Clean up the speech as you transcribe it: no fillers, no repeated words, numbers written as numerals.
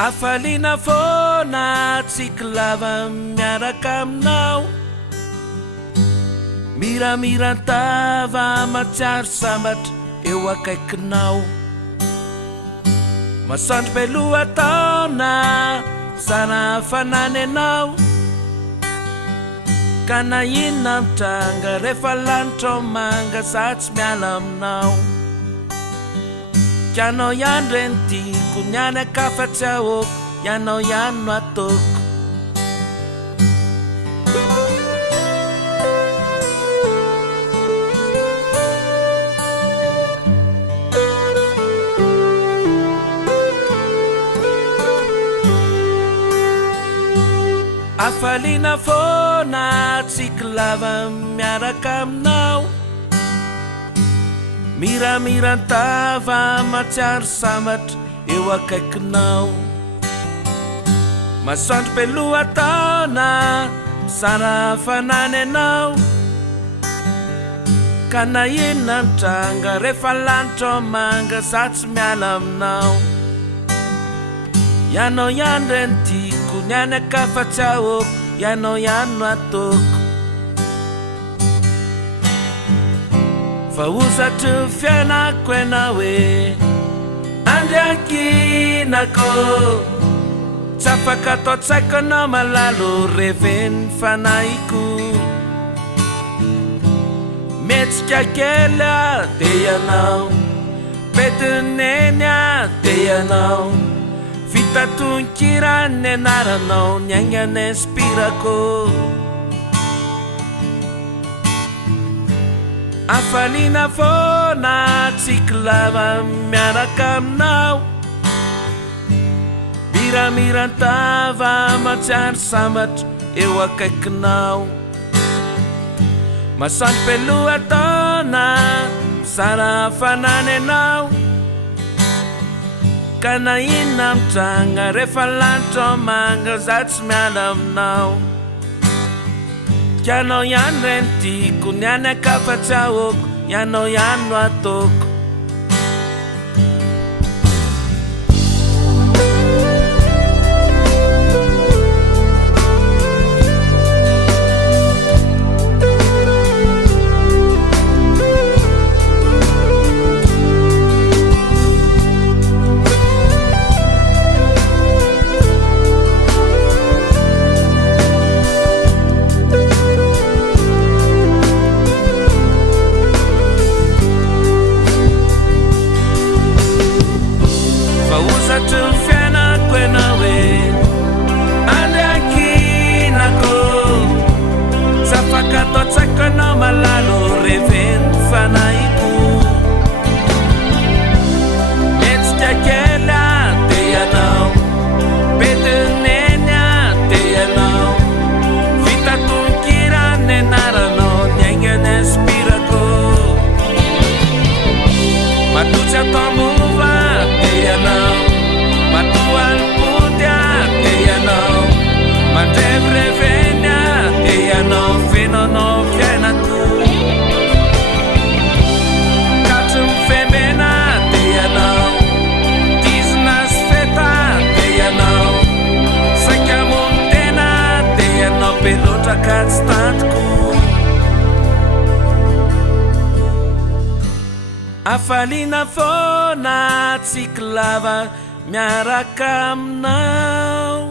Hafaliana foana tsikolava miaraka aminao, Miramiran-tava matsiaro sambatra eo akaikinao. Masoandro beloha taona Zana-bahoaka anao, ka na inona mitranga rehefa lanitra manga za tsy miala aminao. Ianao ihany reny tiako, ny an-kafa tsy ahoako, ianao ihany no ataoko. Hafaliana foana tsikolava miaraka aminao, Miramiran-tava matsiaro sambatra eo akaikinao. Masoandro beloha taona Zana-bahoaka anao, ka na inona mitranga rehefa lanitra manga za tsy miala aminao. Ianao ihany reny tiako, ny an-kafa tsy ahoako, ianao ihany no ataoko. Fa ozatra fiainako ianao hoe andriankinako, tsy afaka atao an-tsaiko anao malalo Reven'ny fanahyko. Mihetsika kely dia ianao, Bedin'i dia ianao, vita tonon-kira ny anaranao, ny aigny an-inspirako. Hafaliana foana tsikolava miaraka aminao, Miramiran-tava matsiaro sambatra eo akaikinao. Masoandro beloha taona Zana-bahoaka anao, ka na inona mitranga rehefa lanitra manga za tsy miala aminao. Ianao ihany reny tiako, ny an-kafa tsy ahoako, ianao ihany no ataoko. Fiainako ianao hoe andriankinako, tsy afaka atao an-tsaiko anao malalo Reven'ny fanahyko. Mihetsika kely dia ianao, Bedin'i dia ianao, vita tonon-kira ny anaranao, ny aigny an-inspirako. Matotsy atao am-bovo dia ianao, alim-pody dia ianao, mandrevy Reven'ny dia ianao, fenonao fiainako. Katry mifembena dia ianao, dizina sy feta dia ianao, saika mono tena dia ianao, be loatra ka tsy tantiko. Hafaliana foana tsikolava miaraka aminao.